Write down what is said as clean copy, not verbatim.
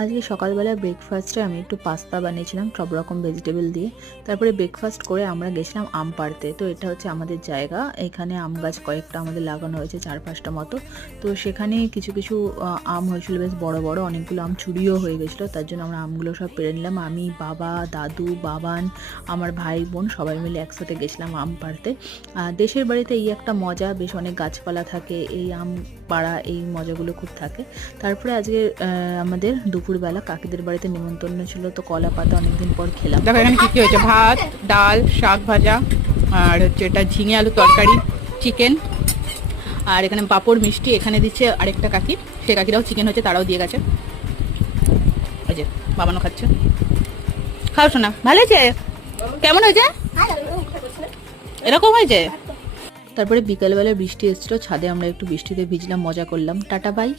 আজকে সকালবেলা ব্রেকফাস্টে আমি একটু পাস্তা বানিয়েছিলাম সব রকম ভেজিটেবল দিয়ে। তারপরে ব্রেকফাস্ট করে আমরা গেছিলাম আম পাড়তে। তো এটা হচ্ছে আমাদের জায়গা, এখানে আম গাছ কয়েকটা আমাদের লাগানো হয়েছে, 4-5টা মতো। তো সেখানে কিছু কিছু আম হয়েছিল বেশ বড় বড়, অনেকগুলো আম চুরিও হয়ে গেছিলো, তার জন্য আমরা আমগুলো সব পেড়ে নিলাম। আমি, বাবা, দাদু, বাবান, আমার ভাই বোন সবাই মিলে একসাথে গেছিলাম আম পাড়তে। দেশের বাড়িতে এই একটা মজা, বেশ অনেক গাছপালা থাকে, এই আম পাড়া এই মজাগুলো খুব থাকে। তারপরে আজকে আমাদের দুপুরবেলা কাকিদের বাড়িতে নিমন্ত্রণ ছিল, তো কলা পাতা অনেকদিন পর খেলাম। দেখো এখানে কি কি হয়েছে, ভাত, ডাল, শাক ভাজা, আর হচ্ছে এটা ঝিঙে আলু তরকারি, চিকেন, আর এখানে পাঁপড়, মিষ্টি। এখানে দিচ্ছে আরেকটা কাকি, সে কাকিরাও চিকেন হয়েছে, তারাও দিয়ে গেছে। ওই যে বাবানো খাচ্ছে। খাও শোনা, ভালো হয়েছে? কেমন হয়েছে? এরকম হয়েছে। তারপরে বিকালবেলা বৃষ্টি এসেছিল, ছাদে আমরা একটু বৃষ্টিতে ভিজলাম, মজা করলাম। Tata bye.